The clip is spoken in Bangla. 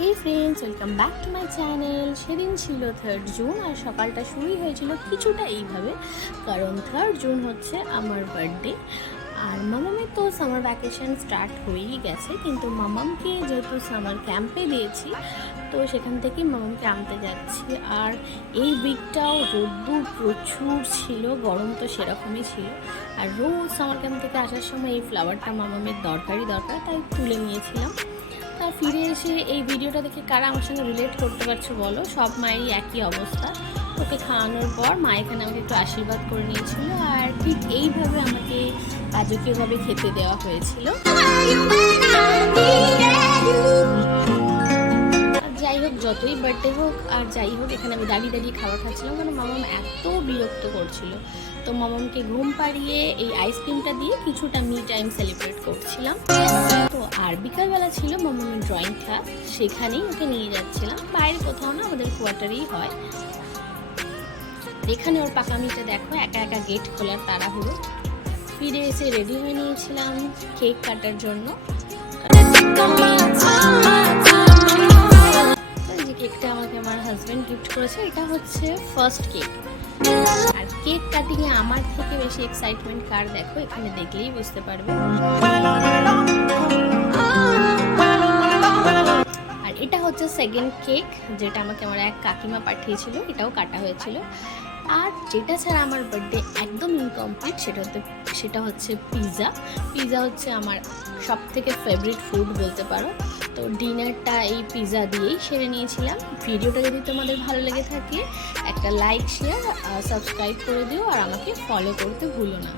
Hey friends, welcome back to my channel. সেদিন ছিল 3rd জুন আর সকালটা শুরুই হয়েছিল কিছুটা এইভাবে, কারণ 3rd জুন হচ্ছে আমার বার্থডে। আর মামামের তো সামার ভ্যাকেশন স্টার্ট হয়েই গেছে, কিন্তু মামামকে যেহেতু সামার ক্যাম্পে দিয়েছি তো সেখান থেকেই মামামকে আনতে যাচ্ছি। আর এই উইকটাও রোদ্দুর প্রচুর ছিল, গরম তো সেরকমই ছিল। আর রোজ সামার ক্যাম্প থেকে আসার সময় এই ফ্লাওয়ারটা মামামের দরকার, তাই তুলে নিয়েছিলাম। তা ফিরে এসে এই ভিডিওটা দেখে কারা আমার সঙ্গে রিলেট করতে পারছো বলো? সব মায়েরই একই অবস্থা। ওকে খাওয়ানোর পর মা এখানে আমাকে একটু আশীর্বাদ করে নিয়েছিল, আর ঠিক এইভাবে আমাকে রাজকীয়ভাবে খেতে দেওয়া হয়েছিল। যাই হোক, যতই বার্থডে হোক আর যাই হোক, এখানে আমি দাঁড়িয়ে খাবার খাচ্ছিলাম, কারণ মামাম এত বিরক্ত করছিল। তো মামামকে ঘুম পাড়িয়ে এই আইসক্রিমটা দিয়ে কিছুটা মি টাইম সেলিব্রেট করছিলাম। তো আর বিকালবেলা ছিল মামামের ড্রয়িং ক্লাস, সেখানেই ওকে নিয়ে যাচ্ছিলাম। বাইরে কোথাও না, আমাদের কোয়ার্টারেই হয়। এখানে ওর পাকামিটা দেখো, একা একা গেট খোলার তাড়াহুড়ো। ফিরে এসে রেডি হয়ে নিয়েছিলাম কেক কাটার জন্য। যে কেকটা আমাকে আমার হাজব্যান্ড গিফট করেছে, এটা হচ্ছে ফার্স্ট কেক। আর কেক কাটিংয়ে আমার থেকে বেশি এক্সাইটমেন্ট কার দেখো, এখানে দেখলেই বুঝতে পারবে। আর এটা হচ্ছে সেকেন্ড কেক, যেটা আমাকে আমার এক কাকিমা পাঠিয়েছিল, এটাও কাটা হয়েছিল। আর যেটা ছাড়া আমার বার্থডে একদম ইনকমপ্লিট, সেটা হচ্ছে পিৎজা। পিৎজা হচ্ছে আমার সব থেকে ফেভারিট ফুড বলতে পারো। তো ডিনারটা এই পিৎজা দিয়েই সেরে নিয়েছিলাম। ভিডিওটা যদি তোমাদের ভালো লেগে থাকে, একটা লাইক, শেয়ার, সাবস্ক্রাইব করে দিও, আর আমাকে ফলো করতে ভুলো না।